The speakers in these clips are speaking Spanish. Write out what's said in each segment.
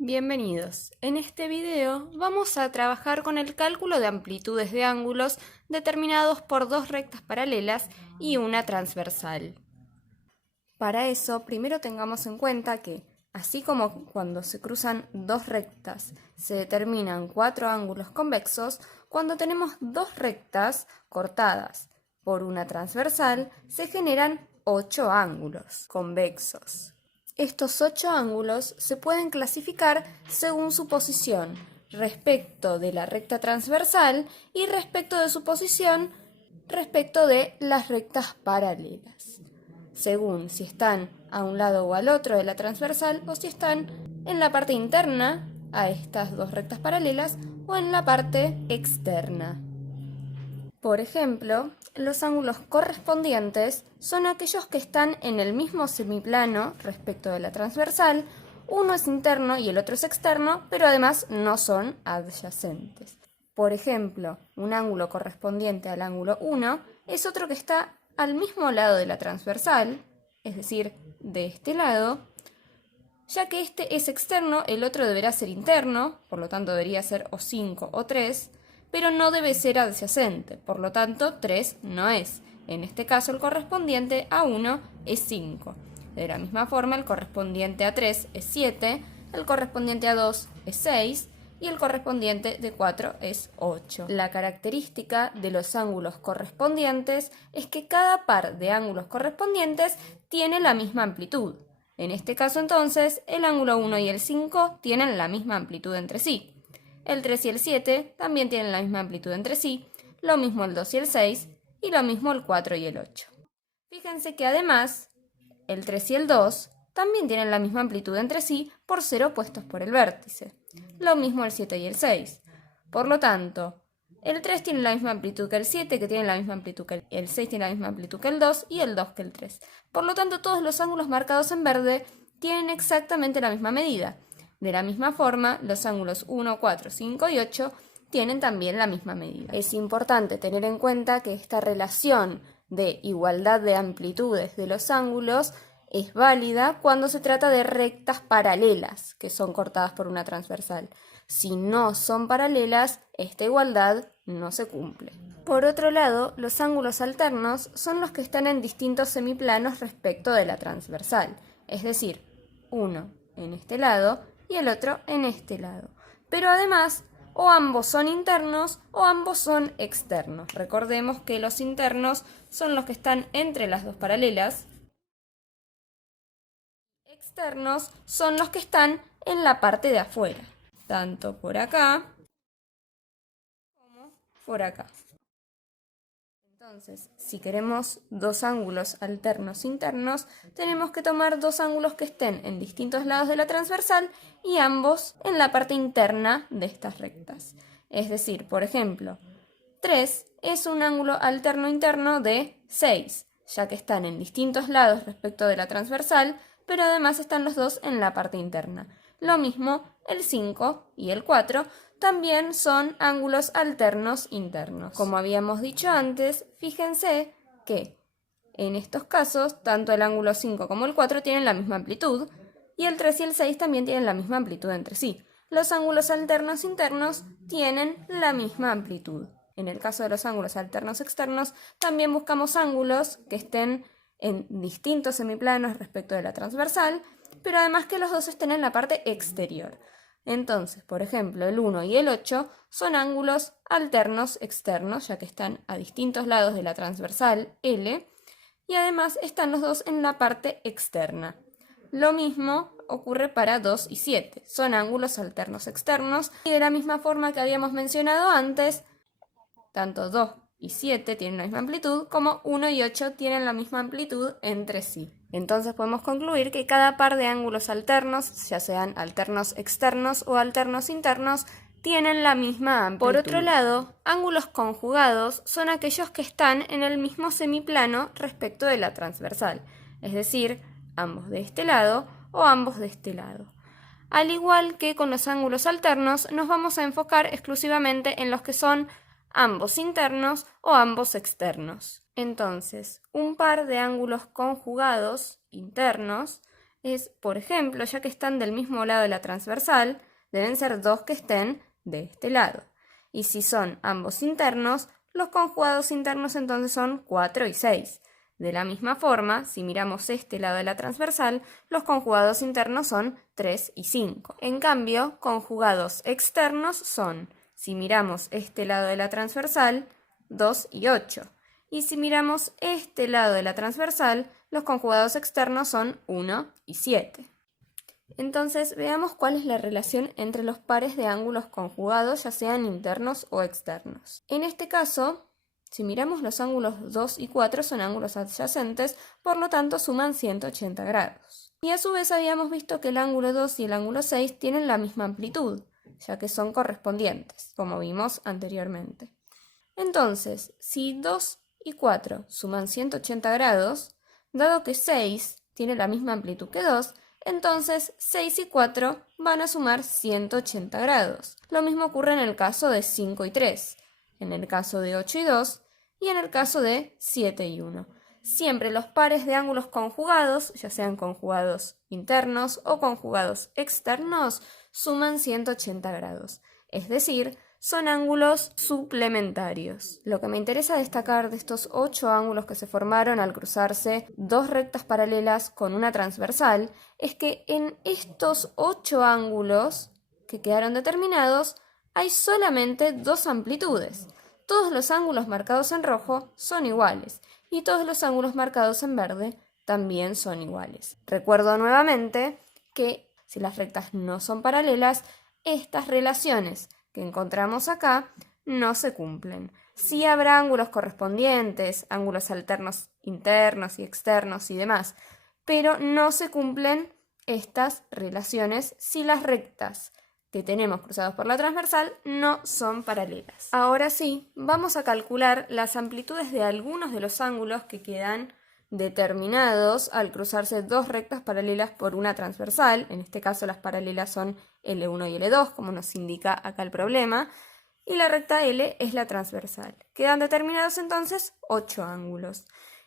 Bienvenidos. En este video vamos a trabajar con el cálculo de amplitudes de ángulos determinados por dos rectas paralelas y una transversal. Para eso, primero tengamos en cuenta que, así como cuando se cruzan dos rectas se determinan cuatro ángulos convexos, cuando tenemos dos rectas cortadas por una transversal se generan 8 ángulos convexos. Estos 8 ángulos se pueden clasificar según su posición respecto de la recta transversal y respecto de su posición respecto de las rectas paralelas, según si están a un lado o al otro de la transversal o si están en la parte interna a estas dos rectas paralelas o en la parte externa. Por ejemplo, los ángulos correspondientes son aquellos que están en el mismo semiplano respecto de la transversal. Uno es interno y el otro es externo, pero además no son adyacentes. Por ejemplo, un ángulo correspondiente al ángulo 1 es otro que está al mismo lado de la transversal, es decir, de este lado. Ya que este es externo, el otro deberá ser interno, por lo tanto debería ser o 5 o 3, pero no debe ser adyacente, por lo tanto 3 no es. En este caso el correspondiente a 1 es 5. De la misma forma el correspondiente a 3 es 7, el correspondiente a 2 es 6 y el correspondiente de 4 es 8. La característica de los ángulos correspondientes es que cada par de ángulos correspondientes tiene la misma amplitud. En este caso entonces, el ángulo 1 y el 5 tienen la misma amplitud entre sí. El 3 y el 7 también tienen la misma amplitud entre sí, lo mismo el 2 y el 6, y lo mismo el 4 y el 8. Fíjense que además, el 3 y el 2 también tienen la misma amplitud entre sí por ser opuestos por el vértice. Lo mismo el 7 y el 6. Por lo tanto, el 3 tiene la misma amplitud que el 7, que tiene la misma amplitud que el 6 tiene la misma amplitud que el 2 y el 2 que el 3. Por lo tanto, todos los ángulos marcados en verde tienen exactamente la misma medida. De la misma forma, los ángulos 1, 4, 5 y 8 tienen también la misma medida. Es importante tener en cuenta que esta relación de igualdad de amplitudes de los ángulos es válida cuando se trata de rectas paralelas, que son cortadas por una transversal. Si no son paralelas, esta igualdad no se cumple. Por otro lado, los ángulos alternos son los que están en distintos semiplanos respecto de la transversal, es decir, uno en este lado y el otro en este lado. Pero además, o ambos son internos o ambos son externos. Recordemos que los internos son los que están entre las dos paralelas. Externos son los que están en la parte de afuera, tanto por acá como por acá. Entonces, si queremos dos ángulos alternos internos, tenemos que tomar dos ángulos que estén en distintos lados de la transversal y ambos en la parte interna de estas rectas. Es decir, por ejemplo, 3 es un ángulo alterno interno de 6, ya que están en distintos lados respecto de la transversal, pero además están los dos en la parte interna. Lo mismo el 5 y el 4 también son ángulos alternos internos. Como habíamos dicho antes, fíjense que en estos casos tanto el ángulo 5 como el 4 tienen la misma amplitud y el 3 y el 6 también tienen la misma amplitud entre sí. Los ángulos alternos internos tienen la misma amplitud. En el caso de los ángulos alternos externos, también buscamos ángulos que estén en distintos semiplanos respecto de la transversal, pero además que los dos estén en la parte exterior. Entonces, por ejemplo, el 1 y el 8 son ángulos alternos externos, ya que están a distintos lados de la transversal L, y además están los dos en la parte externa. Lo mismo ocurre para 2 y 7, son ángulos alternos externos, y de la misma forma que habíamos mencionado antes, tanto 2 y 7 tienen la misma amplitud, como 1 y 8 tienen la misma amplitud entre sí. Entonces podemos concluir que cada par de ángulos alternos, ya sean alternos externos o alternos internos, tienen la misma amplitud. Por otro lado, ángulos conjugados son aquellos que están en el mismo semiplano respecto de la transversal, es decir, ambos de este lado o ambos de este lado. Al igual que con los ángulos alternos, nos vamos a enfocar exclusivamente en los que son ambos internos o ambos externos. Entonces, un par de ángulos conjugados internos es, por ejemplo, ya que están del mismo lado de la transversal, deben ser dos que estén de este lado. Y si son ambos internos, los conjugados internos entonces son 4 y 6. De la misma forma, si miramos este lado de la transversal, los conjugados internos son 3 y 5. En cambio, conjugados externos son, si miramos este lado de la transversal, 2 y 8. Y si miramos este lado de la transversal, los conjugados externos son 1 y 7. Entonces, veamos cuál es la relación entre los pares de ángulos conjugados, ya sean internos o externos. En este caso, si miramos los ángulos 2 y 4 son ángulos adyacentes, por lo tanto suman 180 grados. Y a su vez habíamos visto que el ángulo 2 y el ángulo 6 tienen la misma amplitud, ya que son correspondientes, como vimos anteriormente. Entonces, si 2 y 4 suman 180 grados, dado que 6 tiene la misma amplitud que 2, entonces 6 y 4 van a sumar 180 grados. Lo mismo ocurre en el caso de 5 y 3, en el caso de 8 y 2 y en el caso de 7 y 1. Siempre los pares de ángulos conjugados, ya sean conjugados internos o conjugados externos, suman 180 grados. Es decir, son ángulos suplementarios. Lo que me interesa destacar de estos 8 ángulos que se formaron al cruzarse dos rectas paralelas con una transversal es que en estos 8 ángulos que quedaron determinados hay solamente 2 amplitudes. Todos los ángulos marcados en rojo son iguales y todos los ángulos marcados en verde también son iguales. Recuerdo nuevamente que si las rectas no son paralelas, estas relaciones que encontramos acá no se cumplen. Sí habrá ángulos correspondientes, ángulos alternos internos y externos y demás, pero no se cumplen estas relaciones si las rectas que tenemos cruzadas por la transversal no son paralelas. Ahora sí, vamos a calcular las amplitudes de algunos de los ángulos que quedan determinados al cruzarse dos rectas paralelas por una transversal. En este caso las paralelas son L1 y L2, como nos indica acá el problema, y la recta L es la transversal. Quedan determinados entonces 8 ángulos.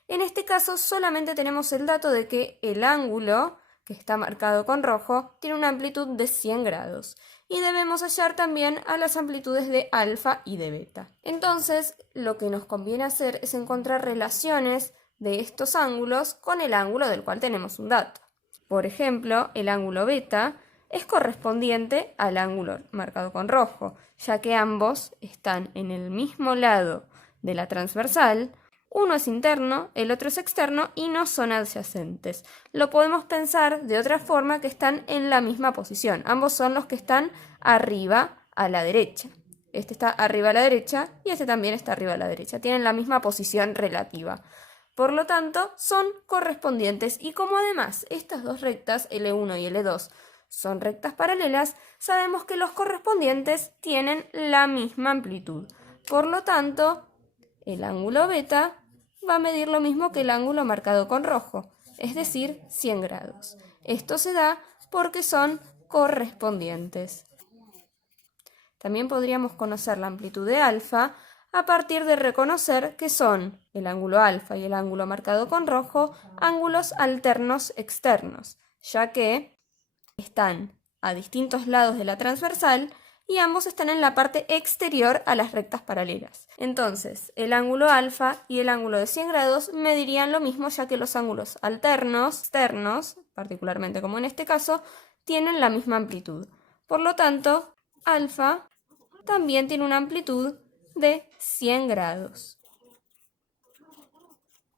En este caso solamente tenemos el dato de que el ángulo que está marcado con rojo tiene una amplitud de 100 grados y debemos hallar también a las amplitudes de alfa y de beta. Entonces lo que nos conviene hacer es encontrar relaciones de estos ángulos con el ángulo del cual tenemos un dato. Por ejemplo, el ángulo beta es correspondiente al ángulo marcado con rojo, ya que ambos están en el mismo lado de la transversal. Uno es interno, el otro es externo y no son adyacentes. Lo podemos pensar de otra forma, que están en la misma posición. Ambos son los que están arriba a la derecha. Este está arriba a la derecha y este también está arriba a la derecha. Tienen la misma posición relativa. Por lo tanto, son correspondientes y como además estas dos rectas, L1 y L2, son rectas paralelas, sabemos que los correspondientes tienen la misma amplitud. Por lo tanto, el ángulo beta va a medir lo mismo que el ángulo marcado con rojo, es decir, 100 grados. Esto se da porque son correspondientes. También podríamos conocer la amplitud de alfa a partir de reconocer que son el ángulo alfa y el ángulo marcado con rojo ángulos alternos externos, ya que están a distintos lados de la transversal y ambos están en la parte exterior a las rectas paralelas. Entonces, el ángulo alfa y el ángulo de 100 grados medirían lo mismo, ya que los ángulos alternos externos, particularmente como en este caso, tienen la misma amplitud. Por lo tanto, alfa también tiene una amplitud de 100 grados.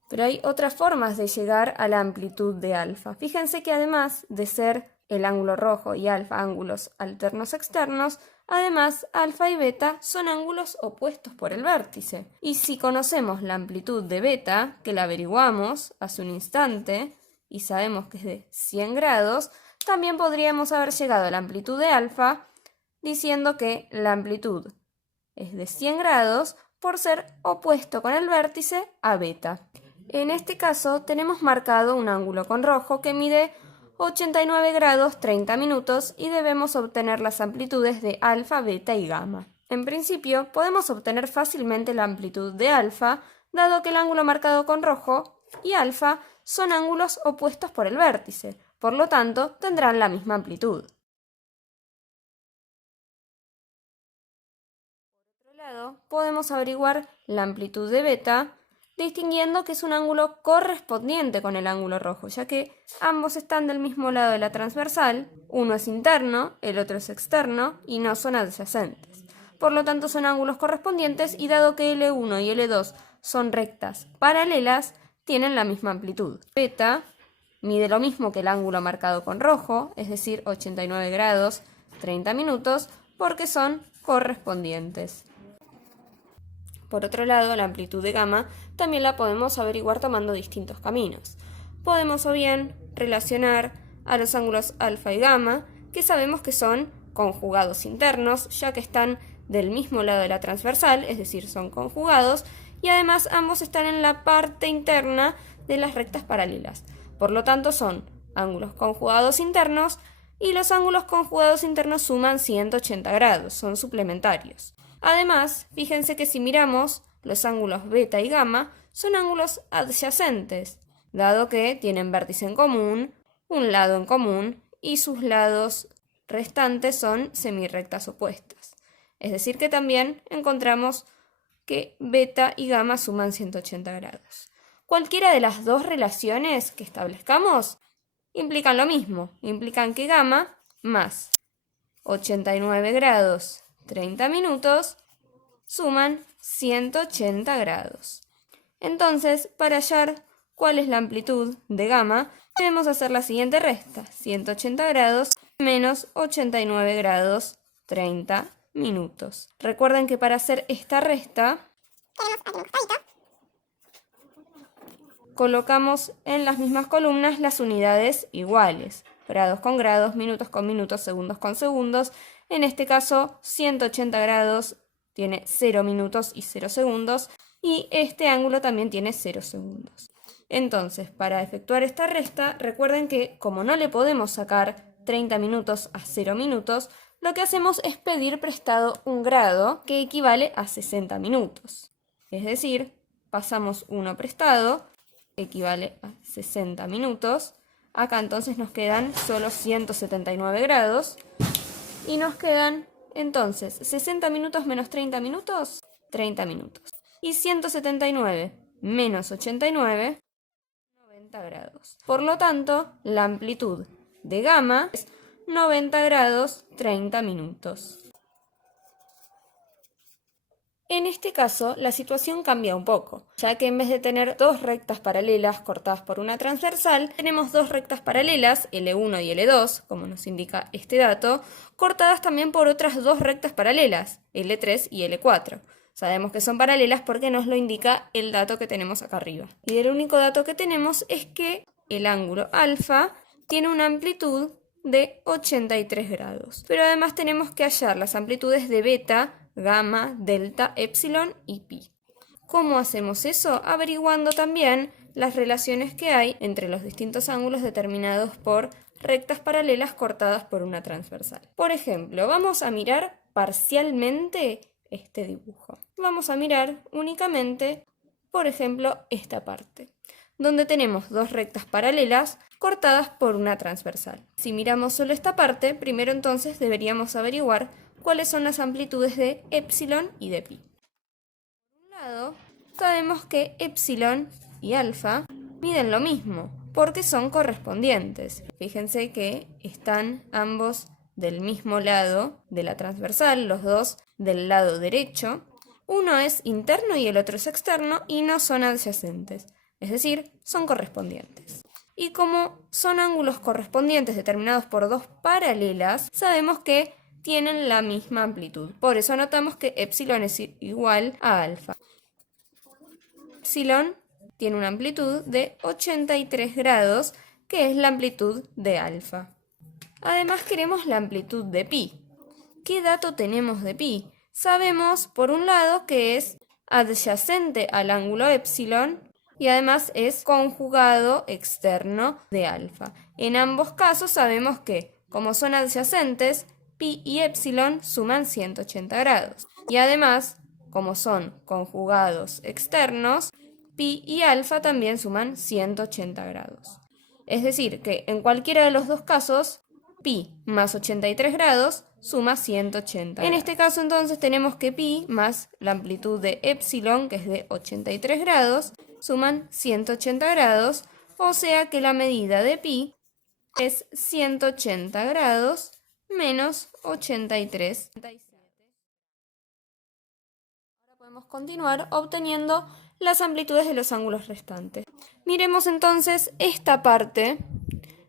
Pero hay otras formas de llegar a la amplitud de alfa. Fíjense que además de ser el ángulo rojo y alfa ángulos alternos externos, además alfa y beta son ángulos opuestos por el vértice. Y si conocemos la amplitud de beta, que la averiguamos hace un instante, y sabemos que es de 100 grados, también podríamos haber llegado a la amplitud de alfa diciendo que la amplitud es de 100 grados por ser opuesto con el vértice a beta. En este caso tenemos marcado un ángulo con rojo que mide 89 grados 30 minutos y debemos obtener las amplitudes de alfa, beta y gamma. En principio podemos obtener fácilmente la amplitud de alfa, dado que el ángulo marcado con rojo y alfa son ángulos opuestos por el vértice. Por lo tanto, tendrán la misma amplitud. Por otro lado, podemos averiguar la amplitud de beta distinguiendo que es un ángulo correspondiente con el ángulo rojo, ya que ambos están del mismo lado de la transversal, uno es interno, el otro es externo y no son adyacentes. Por lo tanto, son ángulos correspondientes y dado que L1 y L2 son rectas paralelas, tienen la misma amplitud. Beta mide lo mismo que el ángulo marcado con rojo, es decir, 89 grados, 30 minutos, porque son correspondientes. Por otro lado, la amplitud de gamma también la podemos averiguar tomando distintos caminos. Podemos o bien relacionar a los ángulos alfa y gamma, que sabemos que son conjugados internos, ya que están del mismo lado de la transversal, es decir, son conjugados, y además ambos están en la parte interna de las rectas paralelas. Por lo tanto, son ángulos conjugados internos, y los ángulos conjugados internos suman 180 grados, son suplementarios. Además, fíjense que si miramos, los ángulos beta y gamma son ángulos adyacentes, dado que tienen vértice en común, un lado en común y sus lados restantes son semirrectas opuestas. Es decir, que también encontramos que beta y gamma suman 180 grados. Cualquiera de las dos relaciones que establezcamos implican lo mismo, implican que gamma más 89 grados 30 minutos suman 180 grados. Entonces, para hallar cuál es la amplitud de gamma, debemos hacer la siguiente resta: 180 grados menos 89 grados 30 minutos. Recuerden que para hacer esta resta, colocamos en las mismas columnas las unidades iguales: grados con grados, minutos con minutos, segundos con segundos. En este caso, 180 grados tiene 0 minutos y 0 segundos, y este ángulo también tiene 0 segundos. Entonces, para efectuar esta resta, recuerden que como no le podemos sacar 30 minutos a 0 minutos, lo que hacemos es pedir prestado un grado que equivale a 60 minutos. Es decir, pasamos uno prestado, equivale a 60 minutos. Acá entonces nos quedan solo 179 grados. Y nos quedan, entonces, 60 minutos menos 30 minutos, 30 minutos. Y 179 menos 89, 90 grados. Por lo tanto, la amplitud de gamma es 90 grados 30 minutos. En este caso, la situación cambia un poco, ya que en vez de tener dos rectas paralelas cortadas por una transversal, tenemos dos rectas paralelas, L1 y L2, como nos indica este dato, cortadas también por otras dos rectas paralelas, L3 y L4. Sabemos que son paralelas porque nos lo indica el dato que tenemos acá arriba. Y el único dato que tenemos es que el ángulo alfa tiene una amplitud de 83 grados. Pero además tenemos que hallar las amplitudes de beta, gamma, delta, epsilon y pi. ¿Cómo hacemos eso? Averiguando también las relaciones que hay entre los distintos ángulos determinados por rectas paralelas cortadas por una transversal. Por ejemplo, vamos a mirar parcialmente este dibujo. Vamos a mirar únicamente, por ejemplo, esta parte, donde tenemos dos rectas paralelas cortadas por una transversal. Si miramos solo esta parte, primero entonces deberíamos averiguar cuáles son las amplitudes de epsilon y de pi. Por un lado, sabemos que epsilon y alfa miden lo mismo, porque son correspondientes. Fíjense que están ambos del mismo lado de la transversal, los dos del lado derecho. Uno es interno y el otro es externo y no son adyacentes, es decir, son correspondientes. Y como son ángulos correspondientes determinados por dos paralelas, sabemos que tienen la misma amplitud. Por eso notamos que epsilon es igual a alfa. Epsilon tiene una amplitud de 83 grados, que es la amplitud de alfa. Además queremos la amplitud de pi. ¿Qué dato tenemos de pi? Sabemos, por un lado, que es adyacente al ángulo epsilon y además es conjugado externo de alfa. En ambos casos sabemos que, como son adyacentes, pi y epsilon suman 180 grados. Y además, como son conjugados externos, pi y alfa también suman 180 grados. Es decir, que en cualquiera de los dos casos, pi más 83 grados suma 180 grados. En este caso entonces tenemos que pi más la amplitud de epsilon, que es de 83 grados, suman 180 grados, o sea que la medida de pi es 180 grados menos 83. Ahora podemos continuar obteniendo las amplitudes de los ángulos restantes. Miremos entonces esta parte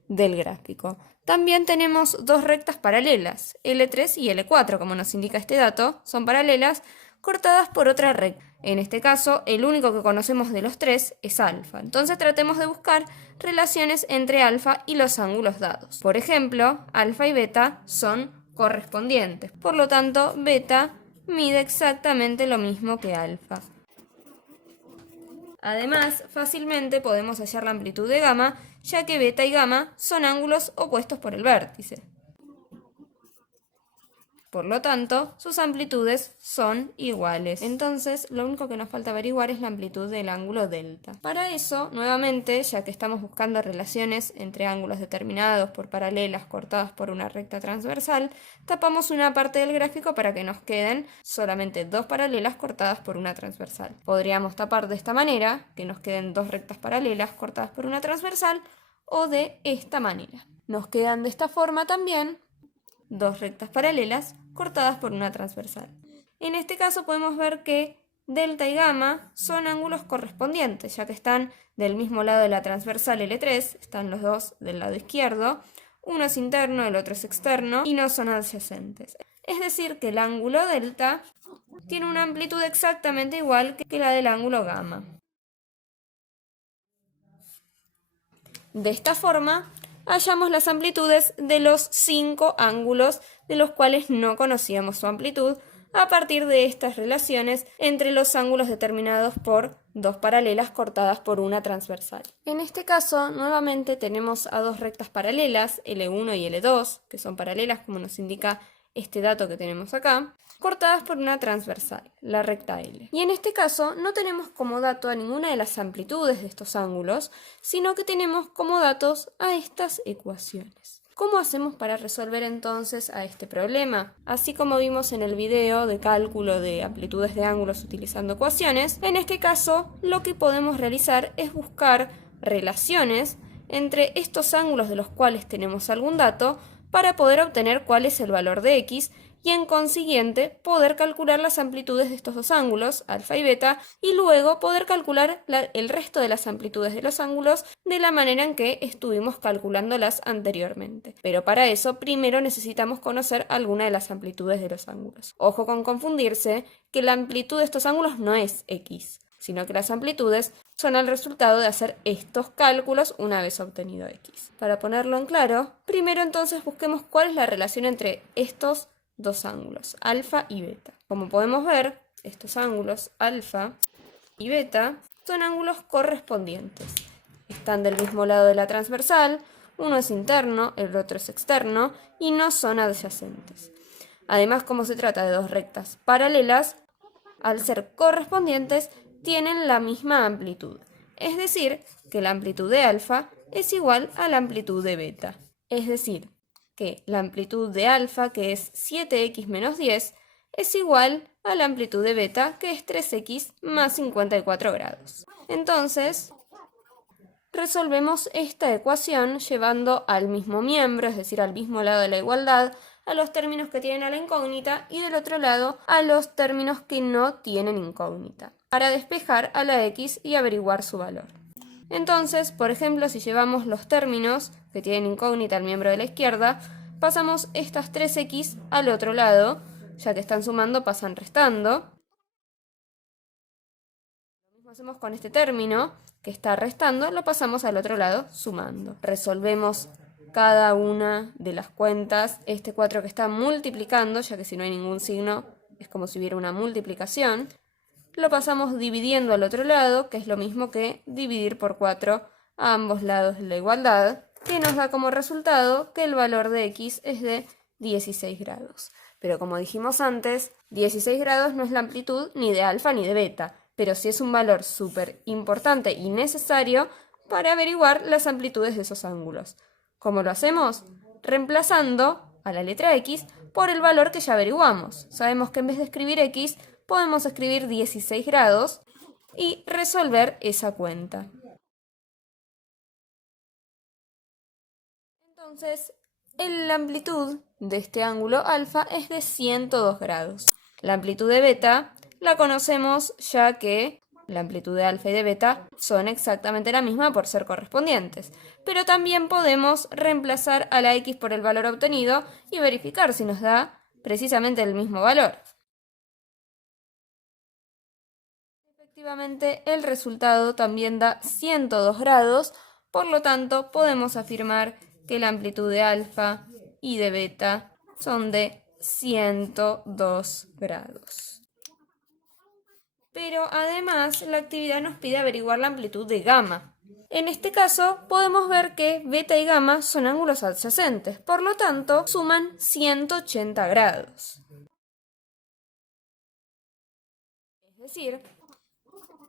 del gráfico. También tenemos dos rectas paralelas, L3 y L4, como nos indica este dato, son paralelas cortadas por otra recta. En este caso, el único que conocemos de los tres es alfa. Entonces tratemos de buscar relaciones entre alfa y los ángulos dados. Por ejemplo, alfa y beta son correspondientes. Por lo tanto, beta mide exactamente lo mismo que alfa. Además, fácilmente podemos hallar la amplitud de gamma, ya que beta y gamma son ángulos opuestos por el vértice. Por lo tanto, sus amplitudes son iguales. Entonces, lo único que nos falta averiguar es la amplitud del ángulo delta. Para eso, nuevamente, ya que estamos buscando relaciones entre ángulos determinados por paralelas cortadas por una recta transversal, tapamos una parte del gráfico para que nos queden solamente dos paralelas cortadas por una transversal. Podríamos tapar de esta manera, que nos queden dos rectas paralelas cortadas por una transversal, o de esta manera. Nos quedan de esta forma también dos rectas paralelas cortadas por una transversal. En este caso podemos ver que delta y gamma son ángulos correspondientes, ya que están del mismo lado de la transversal L3, están los dos del lado izquierdo, uno es interno, el otro es externo, y no son adyacentes. Es decir, que el ángulo delta tiene una amplitud exactamente igual que la del ángulo gamma. De esta forma, hallamos las amplitudes de los 5 ángulos de los cuales no conocíamos su amplitud a partir de estas relaciones entre los ángulos determinados por dos paralelas cortadas por una transversal. En este caso, nuevamente tenemos a dos rectas paralelas, L1 y L2, que son paralelas como nos indica este dato que tenemos acá, cortadas por una transversal, la recta L. Y en este caso no tenemos como dato a ninguna de las amplitudes de estos ángulos, sino que tenemos como datos a estas ecuaciones. ¿Cómo hacemos para resolver entonces a este problema? Así como vimos en el video de cálculo de amplitudes de ángulos utilizando ecuaciones, en este caso lo que podemos realizar es buscar relaciones entre estos ángulos de los cuales tenemos algún dato para poder obtener cuál es el valor de x y en consiguiente poder calcular las amplitudes de estos dos ángulos, alfa y beta, y luego poder calcular el resto de las amplitudes de los ángulos de la manera en que estuvimos calculándolas anteriormente. Pero para eso primero necesitamos conocer alguna de las amplitudes de los ángulos. Ojo con confundirse que la amplitud de estos ángulos no es x, sino que las amplitudes son el resultado de hacer estos cálculos una vez obtenido x. Para ponerlo en claro, primero entonces busquemos cuál es la relación entre estos dos ángulos, alfa y beta. Como podemos ver, estos ángulos, alfa y beta, son ángulos correspondientes. Están del mismo lado de la transversal, uno es interno, el otro es externo, y no son adyacentes. Además, como se trata de dos rectas paralelas, al ser correspondientes, tienen la misma amplitud. Es decir, que la amplitud de alfa es igual a la amplitud de beta. Es decir, que la amplitud de alfa, que es 7x menos 10, es igual a la amplitud de beta, que es 3x más 54 grados. Entonces, resolvemos esta ecuación llevando al mismo miembro, es decir, al mismo lado de la igualdad, a los términos que tienen a la incógnita y del otro lado a los términos que no tienen incógnita, para despejar a la x y averiguar su valor. Entonces, por ejemplo, si llevamos los términos que tienen incógnita al miembro de la izquierda, pasamos estas 3x al otro lado, ya que están sumando, pasan restando. Lo mismo hacemos con este término, que está restando, lo pasamos al otro lado sumando. Resolvemos cada una de las cuentas, este 4 que está multiplicando, ya que si no hay ningún signo es como si hubiera una multiplicación. Lo pasamos dividiendo al otro lado, que es lo mismo que dividir por 4 a ambos lados de la igualdad, que nos da como resultado que el valor de x es de 16 grados. Pero como dijimos antes, 16 grados no es la amplitud ni de alfa ni de beta, pero sí es un valor súper importante y necesario para averiguar las amplitudes de esos ángulos. ¿Cómo lo hacemos? Reemplazando a la letra X por el valor que ya averiguamos. Sabemos que en vez de escribir X, podemos escribir 16 grados y resolver esa cuenta. Entonces, la amplitud de este ángulo alfa es de 102 grados. La amplitud de beta la conocemos ya que la amplitud de alfa y de beta son exactamente la misma por ser correspondientes. Pero también podemos reemplazar a la X por el valor obtenido y verificar si nos da precisamente el mismo valor. Efectivamente, el resultado también da 102 grados, por lo tanto podemos afirmar que la amplitud de alfa y de beta son de 102 grados. Pero además la actividad nos pide averiguar la amplitud de gamma. En este caso podemos ver que beta y gamma son ángulos adyacentes, por lo tanto suman 180 grados. Es decir,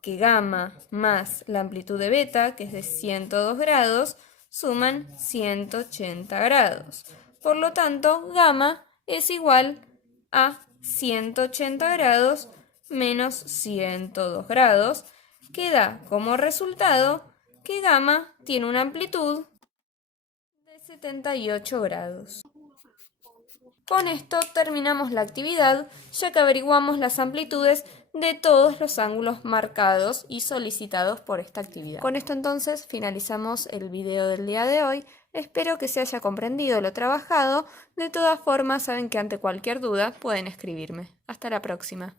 que gamma más la amplitud de beta, que es de 102 grados, suman 180 grados. Por lo tanto, gamma es igual a 180 grados menos 102 grados, que da como resultado que gamma tiene una amplitud de 78 grados. Con esto terminamos la actividad, ya que averiguamos las amplitudes de todos los ángulos marcados y solicitados por esta actividad. Con esto entonces finalizamos el video del día de hoy. Espero que se haya comprendido lo trabajado. De todas formas, saben que ante cualquier duda pueden escribirme. Hasta la próxima.